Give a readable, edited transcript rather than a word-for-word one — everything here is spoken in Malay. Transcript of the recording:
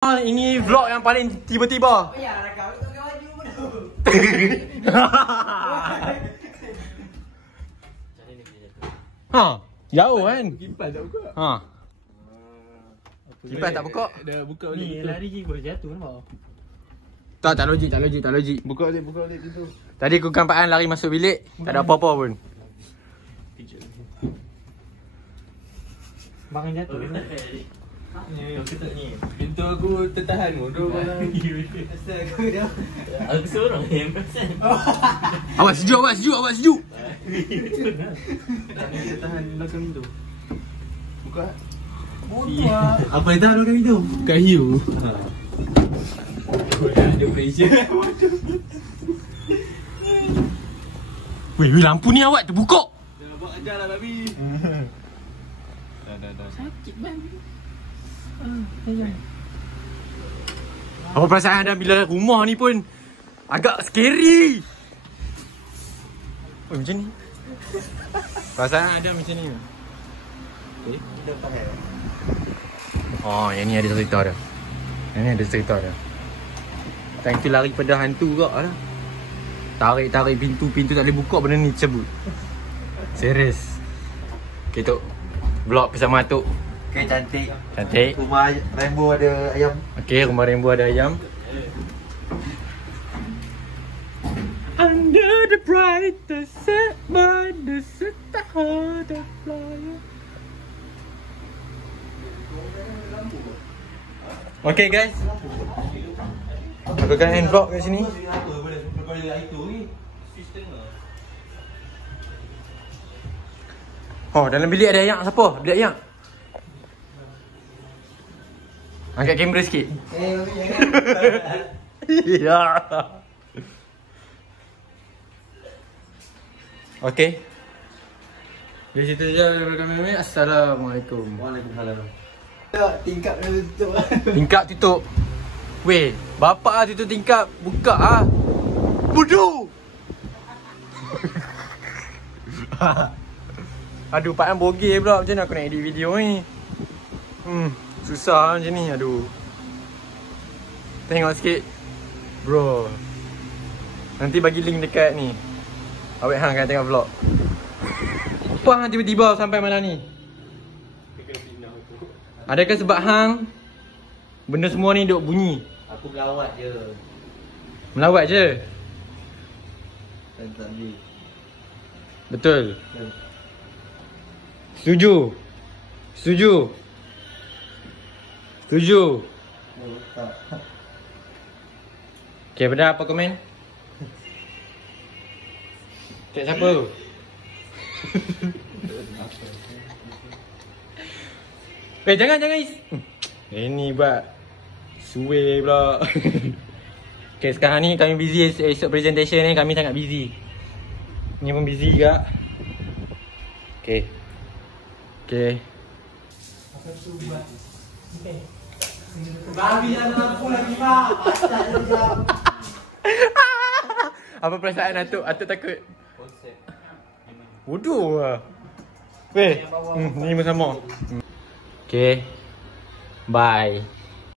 Ini vlog yang paling tiba-tiba. Oh ya, rakam tu kau baju pun tu. Ha, jauh kan? Kipas tak buka. Ha. Kipas tak buka. Dah buka balik. Ni lari je boleh jatuh nampak. Tak logik. Buka balik pintu. Tadi aku kampaan lari masuk bilik, tak ada apa-apa pun. Bangang jatuh. Pintu aku tertahan bodoh. Asal aku dah. Aku seorang yang perasan. Awak sejuk. Tertahan belakang pintu. Buka. Bodoh ah. Apa itu ada kami tu? Kat hiu. Ada pressure. Weh, lampu ni awak terbuka. Dah buat ajar lah babi. Dah. Sakit bang. Apa perasaan anda bila rumah ni pun agak scary. Oh, macam ni. Perasaan ada macam ni. Okay. Oh, yang ni ada cerita dia. Time tu lari pada hantu kak lah. Tarik pintu tak boleh buka, benda ni cabut. Serius. Okay, Tok. Vlog bersama Tok. Okay, cantik. Cantik. Rumah Rainbow ada ayam. Okay, rumah Rainbow ada ayam. Under the brightest set by the star that fly. Okay guys, aku akan end vlog kat sini. Oh, dalam bilik ada ayam. Siapa? Bilik ayam. Angkat kamera sikit. Ya. Okay. Di situ je daripada kami. Assalamualaikum. Waalaikumsalam. Tingkap dah tutup. Tingkap tutup. Weh, bapak lah tutup tingkap. Buka ah. Bodoh. Aduh, Pak An bogey pula. Macam mana aku nak edit video ni? Susah macam ni. Aduh. Tengok sikit. Bro. Nanti bagi link dekat ni. Awek hang kan tengok vlog. Apa hang tiba-tiba sampai mana ni? Adakah sebab hang benda semua ni duk bunyi? Aku melawat je. Melawat je? Dan tadi. Betul. Setuju. Okay, pada apa komen? Cik siapa tu? Jangan ini buat suwe pula. Okay, sekarang ni kami busy. Esok presentation ni kami sangat busy. Ni pun busy juga. Okay. Babi dah lampu lagi mak. Apa perasaan Atuk? Atuk takut? Bodoh lah. Weh, ni bersama. Okay. Bye.